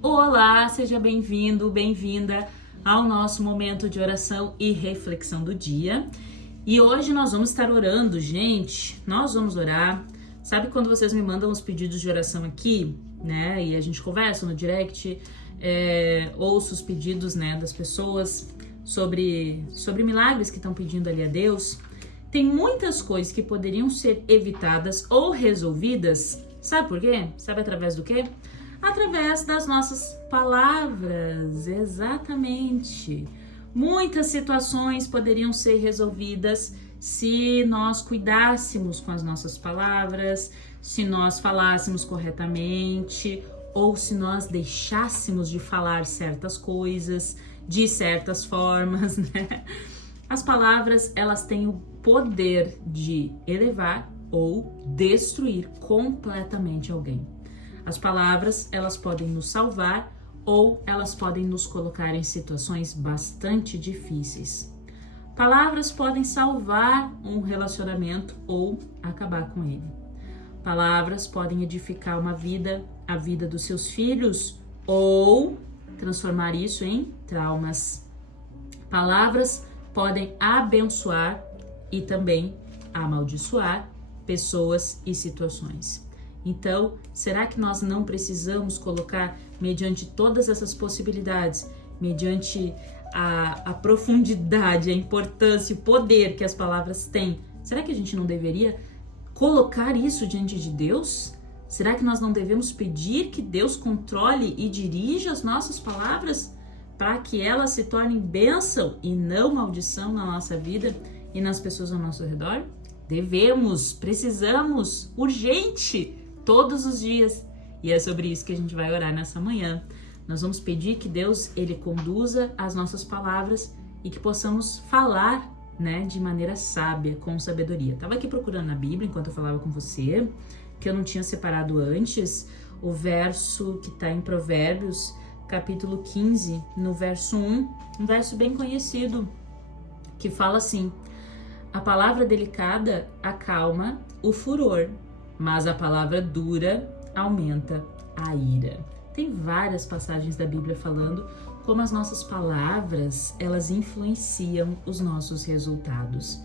Olá, seja bem-vindo, bem-vinda ao nosso momento de oração e reflexão do dia. E hoje nós vamos estar orando, gente. Nós vamos orar. Sabe quando vocês me mandam os pedidos de oração aqui, né? E a gente conversa no direct, ouço os pedidos, né, das pessoas sobre milagres que estão pedindo ali a Deus. Tem muitas coisas que poderiam ser evitadas ou resolvidas. Sabe por quê? Sabe através do quê? Através das nossas palavras, exatamente. Muitas situações poderiam ser resolvidas se nós cuidássemos com as nossas palavras, se nós falássemos corretamente, ou se nós deixássemos de falar certas coisas de certas formas, né? As palavras, elas têm o poder de elevar ou destruir completamente alguém. As palavras, elas podem nos salvar ou elas podem nos colocar em situações bastante difíceis. Palavras podem salvar um relacionamento ou acabar com ele. Palavras podem edificar uma vida, a vida dos seus filhos, ou transformar isso em traumas. Palavras podem abençoar e também amaldiçoar pessoas e situações. Então, será que nós não precisamos colocar, mediante todas essas possibilidades, mediante a profundidade, a importância, o poder que as palavras têm, será que a gente não deveria colocar isso diante de Deus? Será que nós não devemos pedir que Deus controle e dirija as nossas palavras para que elas se tornem bênção e não maldição na nossa vida e nas pessoas ao nosso redor? Devemos, precisamos, urgente, todos os dias. E é sobre isso que a gente vai orar nessa manhã. Nós vamos pedir que Deus, ele conduza as nossas palavras e que possamos falar, né, de maneira sábia, com sabedoria. Tava aqui procurando na Bíblia enquanto eu falava com você, que eu não tinha separado antes, o verso que tá em Provérbios, capítulo 15, no verso 1, um verso bem conhecido, que fala assim: a palavra delicada acalma o furor, mas a palavra dura aumenta a ira. Tem várias passagens da Bíblia falando como as nossas palavras, elas influenciam os nossos resultados.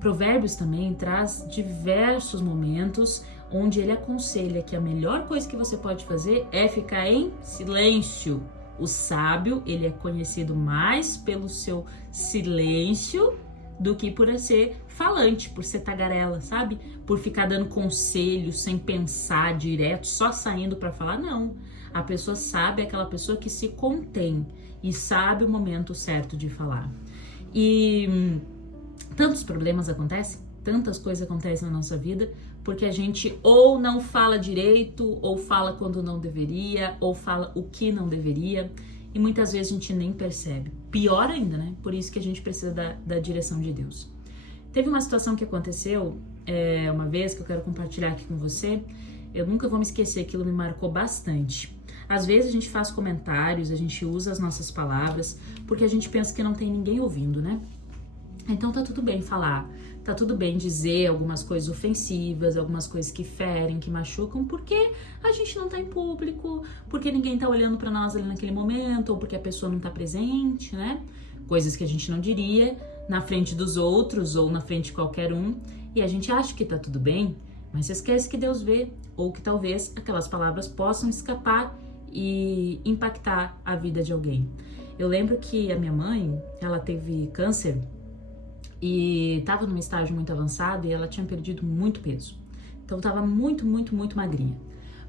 Provérbios também traz diversos momentos onde ele aconselha que a melhor coisa que você pode fazer é ficar em silêncio. O sábio, ele é conhecido mais pelo seu silêncio do que por ser falante, por ser tagarela, sabe? Por ficar dando conselhos sem pensar direto, só saindo para falar. Não. A pessoa sabe, é aquela pessoa que se contém e sabe o momento certo de falar. E tantos problemas acontecem, tantas coisas acontecem na nossa vida, porque a gente ou não fala direito, ou fala quando não deveria, ou fala o que não deveria, e muitas vezes a gente nem percebe. Pior ainda, né? Por isso que a gente precisa da direção de Deus. Teve uma situação que aconteceu uma vez, que eu quero compartilhar aqui com você. Eu nunca vou me esquecer, aquilo me marcou bastante. Às vezes a gente faz comentários, a gente usa as nossas palavras, porque a gente pensa que não tem ninguém ouvindo, né? Então tá tudo bem falar, tá tudo bem dizer algumas coisas ofensivas, algumas coisas que ferem, que machucam, porque a gente não tá em público, porque ninguém tá olhando pra nós ali naquele momento, ou porque a pessoa não tá presente, né? Coisas que a gente não diria na frente dos outros ou na frente de qualquer um, e a gente acha que tá tudo bem, mas se esquece que Deus vê, ou que talvez aquelas palavras possam escapar e impactar a vida de alguém. Eu lembro que a minha mãe, ela teve câncer e estava num estágio muito avançado e ela tinha perdido muito peso. Então estava muito magrinha.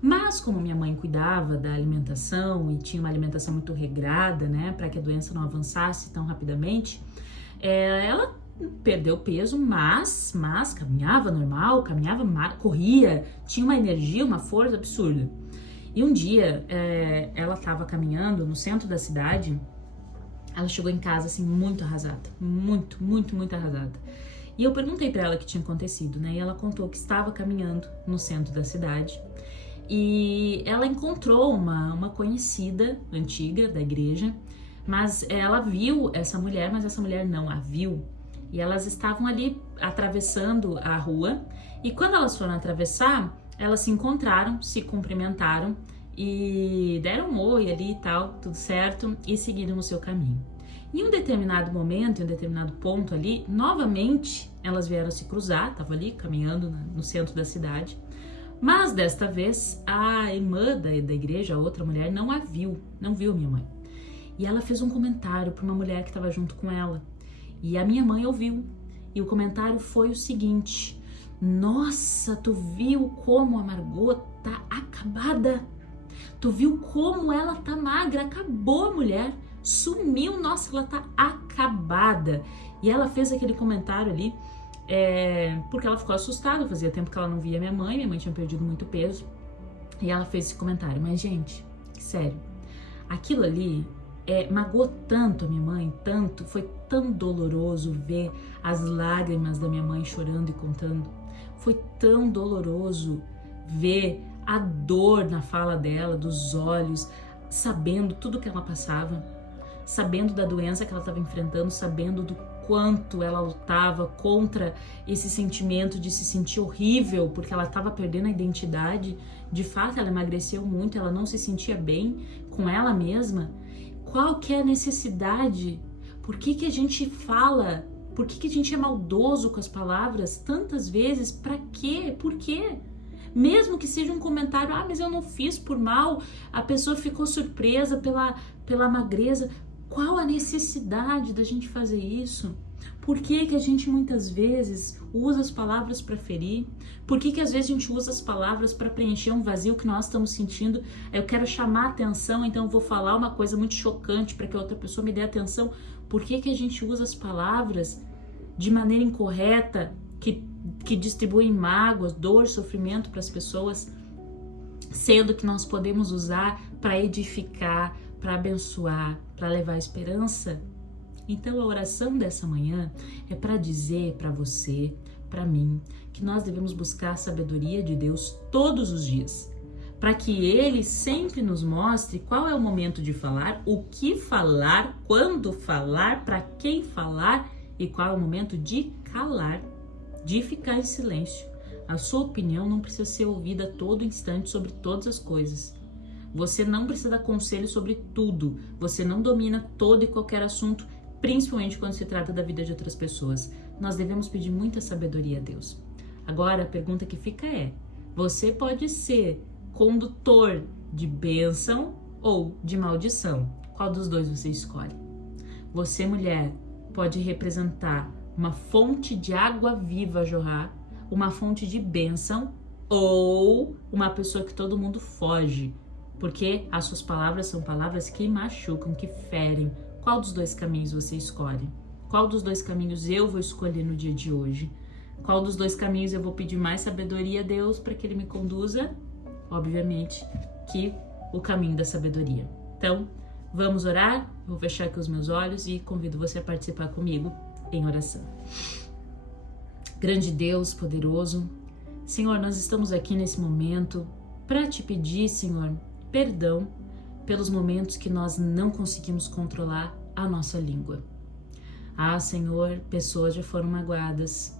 Mas como minha mãe cuidava da alimentação e tinha uma alimentação muito regrada, né, para que a doença não avançasse tão rapidamente, ela perdeu peso, mas caminhava normal, corria, tinha uma energia, uma força absurda. E um dia, ela estava caminhando no centro da cidade, ela chegou em casa assim muito arrasada, muito arrasada. E eu perguntei para ela o que tinha acontecido, né? E ela contou que estava caminhando no centro da cidade e ela encontrou uma conhecida antiga da igreja, mas ela viu essa mulher, mas essa mulher não a viu. E elas estavam ali atravessando a rua e quando elas foram atravessar, elas se encontraram, se cumprimentaram e deram um oi ali e tal, tudo certo, e seguiram o seu caminho. Em um determinado momento, em um determinado ponto ali, novamente elas vieram se cruzar, estavam ali caminhando no centro da cidade, mas desta vez a irmã da igreja, a outra mulher, não viu minha mãe. E ela fez um comentário para uma mulher que estava junto com ela, e a minha mãe ouviu, e o comentário foi o seguinte: nossa, tu viu como a Margot tá acabada? Tu viu como ela tá magra? Acabou a mulher, sumiu, nossa, ela tá acabada. E ela fez aquele comentário ali porque ela ficou assustada, fazia tempo que ela não via minha mãe tinha perdido muito peso. E ela fez esse comentário, mas gente, sério, aquilo ali magoou tanto a minha mãe, tanto, foi tão doloroso ver as lágrimas da minha mãe chorando e contando. Foi tão doloroso ver a dor na fala dela, dos olhos, sabendo tudo que ela passava, sabendo da doença que ela estava enfrentando, sabendo do quanto ela lutava contra esse sentimento de se sentir horrível, porque ela estava perdendo a identidade. De fato, ela emagreceu muito, ela não se sentia bem com ela mesma. Qual que é a necessidade? Por que a gente fala? Por que a gente é maldoso com as palavras tantas vezes? Pra quê? Por quê? Mesmo que seja um comentário, mas eu não fiz por mal, a pessoa ficou surpresa pela magreza. Qual a necessidade da gente fazer isso? Por que a gente muitas vezes usa as palavras para ferir? Por que às vezes a gente usa as palavras para preencher um vazio que nós estamos sentindo? Eu quero chamar a atenção, então eu vou falar uma coisa muito chocante para que a outra pessoa me dê atenção. Por que a gente usa as palavras de maneira incorreta, que distribuem mágoas, dor, sofrimento para as pessoas, sendo que nós podemos usar para edificar, para abençoar, para levar esperança? Então a oração dessa manhã é para dizer para você, para mim, que nós devemos buscar a sabedoria de Deus todos os dias, para que Ele sempre nos mostre qual é o momento de falar, o que falar, quando falar, para quem falar e qual é o momento de calar, de ficar em silêncio. A sua opinião não precisa ser ouvida a todo instante sobre todas as coisas. Você não precisa dar conselho sobre tudo. Você não domina todo e qualquer assunto, principalmente quando se trata da vida de outras pessoas. Nós devemos pedir muita sabedoria a Deus. Agora, a pergunta que fica é: você pode ser condutor de bênção ou de maldição? Qual dos dois você escolhe? Você, mulher, pode representar uma fonte de água viva a jorrar, uma fonte de bênção, ou uma pessoa que todo mundo foge, porque as suas palavras são palavras que machucam, que ferem. Qual dos dois caminhos você escolhe? Qual dos dois caminhos eu vou escolher no dia de hoje? Qual dos dois caminhos eu vou pedir mais sabedoria a Deus para que Ele me conduza? Obviamente que o caminho da sabedoria. Então, vamos orar? Vou fechar aqui os meus olhos e convido você a participar comigo em oração. Grande Deus, poderoso, Senhor, nós estamos aqui nesse momento para te pedir, Senhor, perdão pelos momentos que nós não conseguimos controlar a nossa língua. Senhor, pessoas já foram magoadas.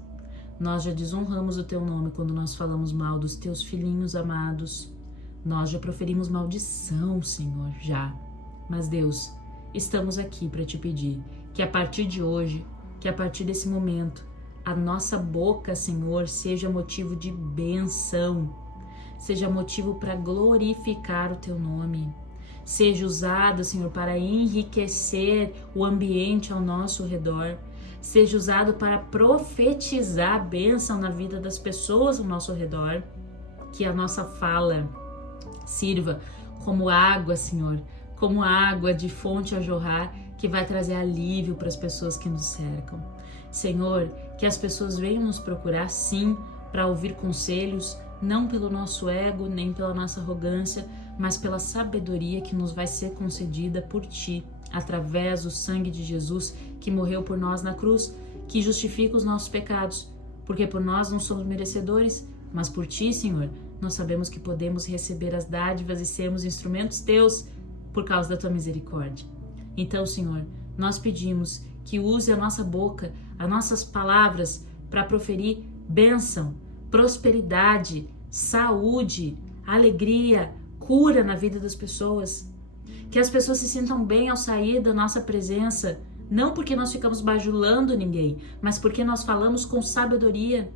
Nós já desonramos o teu nome quando nós falamos mal dos teus filhinhos amados. Nós já proferimos maldição, Senhor, já. Mas Deus, estamos aqui para te pedir que a partir de hoje, que a partir desse momento, a nossa boca, Senhor, seja motivo de bênção, seja motivo para glorificar o teu nome, seja usada, Senhor, para enriquecer o ambiente ao nosso redor, seja usado para profetizar a bênção na vida das pessoas ao nosso redor, que a nossa fala sirva como água, Senhor, como água de fonte a jorrar, que vai trazer alívio para as pessoas que nos cercam. Senhor, que as pessoas venham nos procurar, sim, para ouvir conselhos, não pelo nosso ego, nem pela nossa arrogância, mas pela sabedoria que nos vai ser concedida por Ti, através do sangue de Jesus, que morreu por nós na cruz, que justifica os nossos pecados, porque por nós não somos merecedores, mas por Ti, Senhor, nós sabemos que podemos receber as dádivas e sermos instrumentos Teus por causa da Tua misericórdia. Então, Senhor, nós pedimos que use a nossa boca, as nossas palavras para proferir bênção, prosperidade, saúde, alegria, cura na vida das pessoas, que as pessoas se sintam bem ao sair da nossa presença, não porque nós ficamos bajulando ninguém, mas porque nós falamos com sabedoria.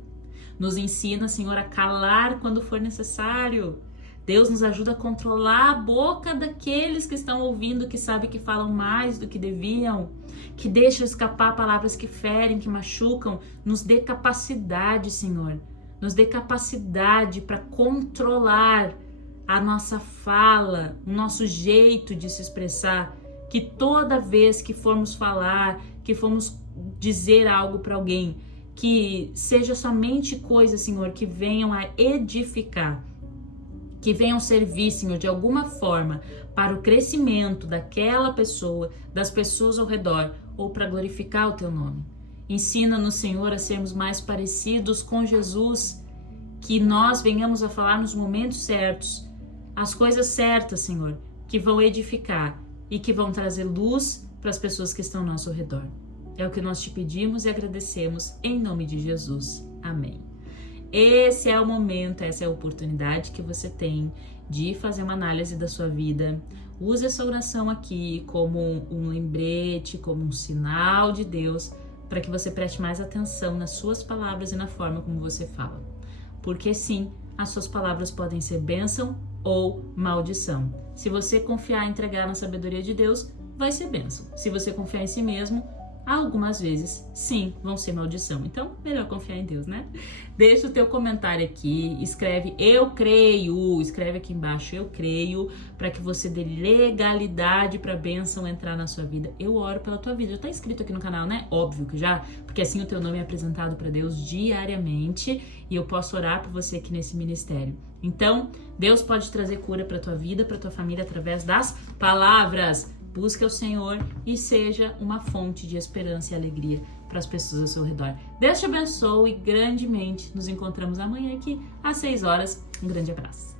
Nos ensina, Senhor, a calar quando for necessário. Deus nos ajuda a controlar a boca daqueles que estão ouvindo, que sabem que falam mais do que deviam, que deixam escapar palavras que ferem, que machucam. Nos dê capacidade, Senhor. Nos dê capacidade para controlar a nossa fala, o nosso jeito de se expressar, que toda vez que formos falar, que formos dizer algo para alguém, que seja somente coisas, Senhor, que venham a edificar, que venham servir, Senhor, de alguma forma para o crescimento daquela pessoa, das pessoas ao redor, ou para glorificar o Teu nome. Ensina-nos, Senhor, a sermos mais parecidos com Jesus, que nós venhamos a falar nos momentos certos, as coisas certas, Senhor, que vão edificar e que vão trazer luz para as pessoas que estão ao nosso redor. É o que nós te pedimos e agradecemos em nome de Jesus. Amém. Esse é o momento, essa é a oportunidade que você tem de fazer uma análise da sua vida. Use essa oração aqui como um lembrete, como um sinal de Deus, para que você preste mais atenção nas suas palavras e na forma como você fala. Porque sim, as suas palavras podem ser bênção ou maldição. Se você confiar e entregar na sabedoria de Deus, vai ser bênção. Se você confiar em si mesmo, algumas vezes, sim, vão ser maldição. Então, melhor confiar em Deus, né? Deixa o teu comentário aqui, escreve eu creio, escreve aqui embaixo eu creio, para que você dê legalidade para a bênção entrar na sua vida. Eu oro pela tua vida. Já tá inscrito aqui no canal, né? Óbvio que já, porque assim o teu nome é apresentado para Deus diariamente e eu posso orar por você aqui nesse ministério. Então, Deus pode trazer cura para tua vida, para tua família através das palavras. Busque o Senhor e seja uma fonte de esperança e alegria para as pessoas ao seu redor. Deus te abençoe grandemente. Nos encontramos amanhã aqui às 6 horas. Um grande abraço.